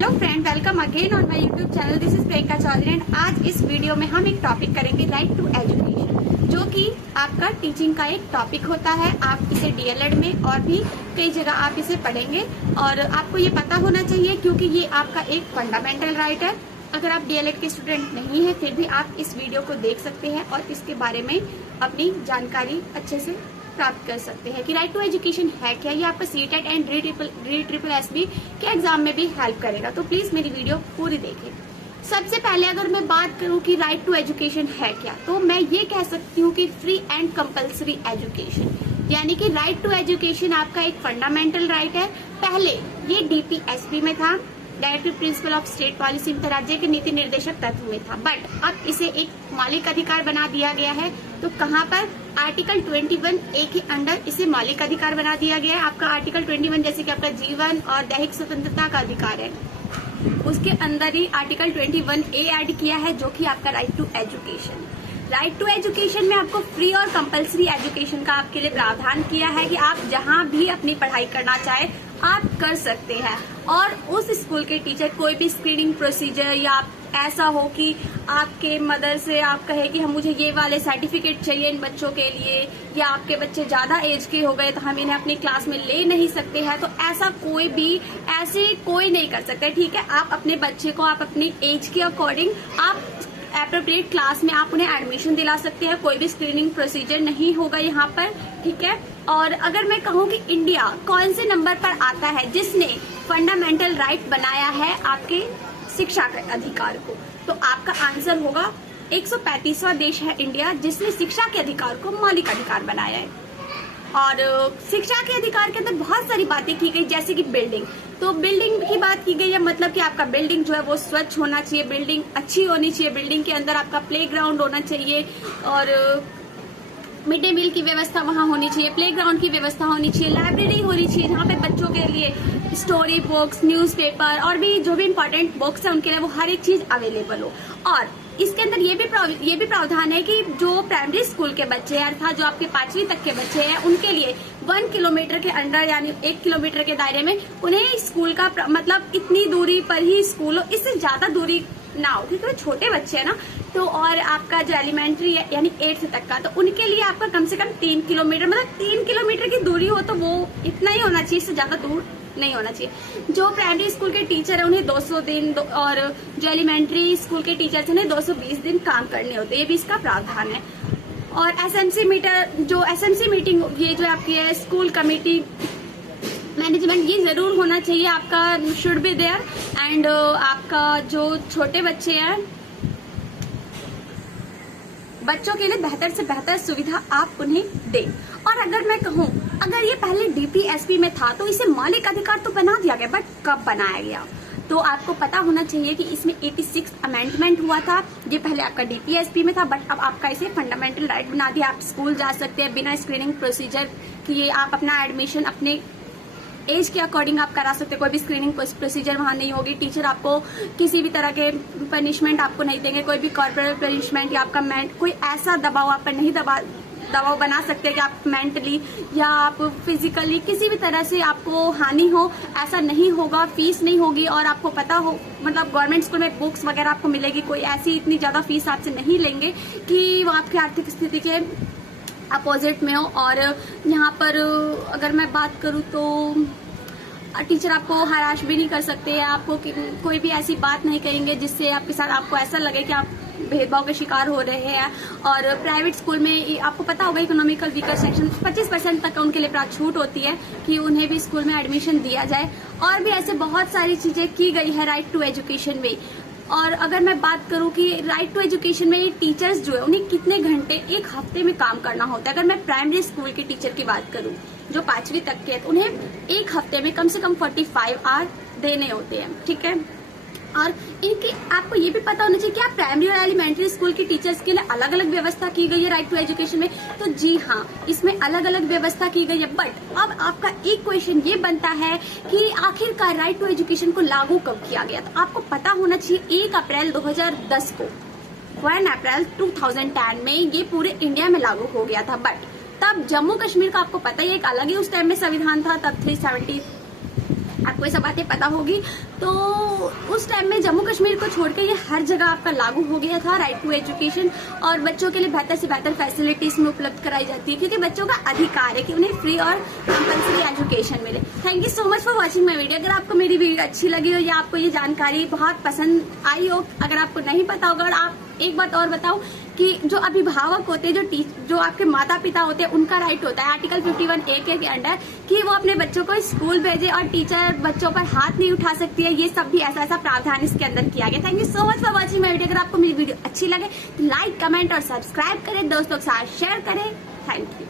Hello friend, welcome again on my YouTube channel. This is Priyanka Chaudhary and आज इस video में हम एक टॉपिक करेंगे राइट टू एजुकेशन, जो कि आपका टीचिंग का एक टॉपिक होता है। आप इसे डीएलएड में और भी कई जगह आप इसे पढ़ेंगे और आपको ये पता होना चाहिए क्योंकि ये आपका एक फंडामेंटल राइट है। अगर आप डीएलएड के स्टूडेंट नहीं है फिर भी आप इस वीडियो को देख सकते हैं और इसके बारे में अपनी जानकारी अच्छे से प्राप्त कर सकते हैं कि राइट टू एजुकेशन है क्या। ये आपका सीटेट एंड ट्रिपल एसबी के एग्जाम में भी हेल्प करेगा, तो प्लीज मेरी वीडियो पूरी देखें। सबसे पहले अगर मैं बात करूं कि राइट टू एजुकेशन है क्या, तो मैं ये कह सकती हूँ कि फ्री एंड कंपल्सरी एजुकेशन, यानी कि राइट टू एजुकेशन आपका एक फंडामेंटल राइट है। पहले ये डीपीएसपी में था, directive principle of state policy में, राज्य के नीति निर्देशक तत्व में था, बट अब इसे एक मौलिक अधिकार बना दिया गया है। तो कहाँ पर? आर्टिकल 21A के अंडर इसे मौलिक अधिकार बना दिया गया है। आपका आर्टिकल 21 जैसे कि आपका जीवन और दैहिक स्वतंत्रता का अधिकार है, उसके अंदर ही आर्टिकल 21A ऐड किया है, जो कि आपका right to education. Right to education में आपको फ्री और कंपलसरी एजुकेशन का आपके लिए प्रावधान किया है कि आप जहां भी अपनी पढ़ाई करना चाहे आप कर सकते हैं। और उस स्कूल के टीचर कोई भी स्क्रीनिंग प्रोसीजर या ऐसा हो कि आपके मदर से आप कहे कि हम मुझे ये वाले सर्टिफिकेट चाहिए इन बच्चों के लिए, या आपके बच्चे ज्यादा एज के हो गए तो हम इन्हें अपनी क्लास में ले नहीं सकते हैं, तो ऐसा कोई नहीं कर सकता। ठीक है, आप अपने बच्चे को आप अपनी एज के अकॉर्डिंग आप एप्रोप्रिएट क्लास में आप उन्हें एडमिशन दिला सकते हैं। कोई भी स्क्रीनिंग प्रोसीजर नहीं होगा यहाँ पर, ठीक है। और अगर मैं कहूँ कि इंडिया कौन से नंबर पर आता है जिसने फंडामेंटल राइट बनाया है आपके शिक्षा के अधिकार को, तो आपका आंसर होगा 135वां देश है इंडिया, जिसने शिक्षा के अधिकार को मौलिक अधिकार बनाया है। और शिक्षा के अधिकार के अंदर बहुत सारी बातें की गई, जैसे कि बिल्डिंग, तो बिल्डिंग की बात की गई है, मतलब कि आपका बिल्डिंग जो है वो स्वच्छ होना चाहिए, बिल्डिंग अच्छी होनी चाहिए, बिल्डिंग के अंदर आपका प्लेग्राउंड होना चाहिए और मिड डे मील की व्यवस्था वहाँ होनी चाहिए, प्लेग्राउंड की व्यवस्था होनी चाहिए, लाइब्रेरी होनी चाहिए जहाँ पे बच्चों के लिए स्टोरी बुक्स, न्यूज़पेपर और भी जो भी इम्पोर्टेंट बुक्स है उनके लिए वो हर एक चीज अवेलेबल हो। और इसके अंदर ये भी प्रावधान है कि जो प्राइमरी स्कूल के बच्चे हैं, अर्थात जो आपके 5वीं तक के बच्चे हैं, उनके लिए 1 किलोमीटर के अंडर यानी 1 किलोमीटर के दायरे में उन्हें स्कूल का मतलब इतनी दूरी पर ही स्कूल हो, इससे ज्यादा दूरी ना हो, क्योंकि वो छोटे बच्चे हैं ना। तो और आपका जो एलिमेंट्री है यानी 8th तक का, तो उनके लिए आपका कम से कम 3 किलोमीटर, मतलब 3 किलोमीटर की दूरी हो तो वो इतना ही होना चाहिए, इससे ज्यादा दूर नहीं होना चाहिए। जो प्राइमरी स्कूल के टीचर है उन्हें 200 दिन और जो एलिमेंट्री स्कूल के टीचर उन्हें 220 दिन काम करने होते हैं, ये भी इसका प्रावधान है। और एसएमसी मीटिंग ये जो आपकी है स्कूल कमेटी मैनेजमेंट, ये जरूर होना चाहिए, आपका शुड बी देयर। एंड आपका जो छोटे बच्चे हैं बच्चों के लिए बेहतर से बेहतर सुविधा आप उन्हें दें। और अगर मैं कहूँ, अगर ये पहले डीपीएसपी में था तो इसे मौलिक अधिकार तो बना दिया गया, बट कब बनाया गया? तो आपको पता होना चाहिए कि इसमें 86 अमेंडमेंट हुआ था। ये पहले आपका डीपीएसपी में था, बट अब आपका इसे फंडामेंटल राइट बना दिया। आप स्कूल जा सकते हैं बिना स्क्रीनिंग प्रोसीजर किए, आप अपना एडमिशन अपने एज के अकॉर्डिंग आप करा सकते हैं। कोई भी स्क्रीनिंग प्रोसीजर वहां नहीं होगी, टीचर आपको किसी भी तरह के पनिशमेंट आपको नहीं देंगे, कोई भी कॉर्पोरेट पनिशमेंट या आपका कोई ऐसा दबाव आप पर नहीं दबाव बना सकते कि आप मेंटली या आप फिजिकली किसी भी तरह से आपको हानि हो, ऐसा नहीं होगा। फीस नहीं होगी और आपको पता हो, मतलब गवर्नमेंट स्कूल में बुक्स वगैरह आपको मिलेगी, कोई ऐसी इतनी ज्यादा फीस आपसे नहीं लेंगे कि वो आपकी आर्थिक स्थिति के अपोजिट में हो। और यहाँ पर अगर मैं बात करूँ तो टीचर आपको हराश भी नहीं कर सकते हैं, आपको कोई भी ऐसी बात नहीं कहेंगे जिससे आपके साथ आपको ऐसा लगे कि आप भेदभाव के शिकार हो रहे हैं। और प्राइवेट स्कूल में आपको पता होगा इकोनॉमिकल वीकर सेक्शन 25% तक उनके लिए छूट होती है कि उन्हें भी स्कूल में एडमिशन दिया जाए। और भी ऐसे बहुत सारी चीजें की गई है राइट टू एजुकेशन में। और अगर मैं बात करूं कि राइट टू एजुकेशन में टीचर्स जो है उन्हें कितने घंटे एक हफ्ते में काम करना होता है, अगर मैं प्राइमरी स्कूल के टीचर की बात करूं जो 5वीं तक के हैं, तो उन्हें एक हफ्ते में कम से कम 45 आवर देने होते हैं, ठीक है। और इनकी आपको ये भी पता होना चाहिए कि आप प्राइमरी और एलिमेंट्री स्कूल के टीचर्स के लिए अलग अलग व्यवस्था की गई है राइट टू एजुकेशन में। तो जी हाँ, इसमें अलग अलग व्यवस्था की गई है, बट अब आपका एक क्वेश्चन ये बनता है कि आखिरकार राइट टू एजुकेशन को लागू कब किया गया? तो आपको पता होना चाहिए 1 अप्रैल 2010 को, 1 अप्रैल 2010 में ये पूरे इंडिया में लागू हो गया था। बट तब जम्मू कश्मीर का आपको पता ही एक अलग ही उस टाइम में संविधान था, तब 370 आपको ये सब बातें पता होगी। तो उस टाइम में जम्मू कश्मीर को छोड़कर ये हर जगह आपका लागू हो गया था, राइट टू एजुकेशन, और बच्चों के लिए बेहतर से बेहतर फैसिलिटीज में उपलब्ध कराई जाती है, क्योंकि बच्चों का अधिकार है कि उन्हें फ्री और कंपल्सरी एजुकेशन मिले। Thank you so much for watching my video. अगर आपको मेरी वीडियो अच्छी लगी हो या आपको ये जानकारी बहुत पसंद आई हो, अगर आपको नहीं पता होगा, और आप एक बात और बताओ कि जो अभिभावक होते हैं, जो आपके माता पिता होते हैं, उनका राइट होता है आर्टिकल 51A के अंडर कि वो अपने बच्चों को स्कूल भेजे और टीचर बच्चों पर हाथ नहीं उठा सकती है। ये सब भी ऐसा प्रावधान इसके अंदर किया गया। Thank you so much for watching my video. अगर आपको मेरी वीडियो अच्छी लगे तो लाइक, कमेंट और सब्सक्राइब करें, दोस्तों के साथ शेयर करें। Thank you.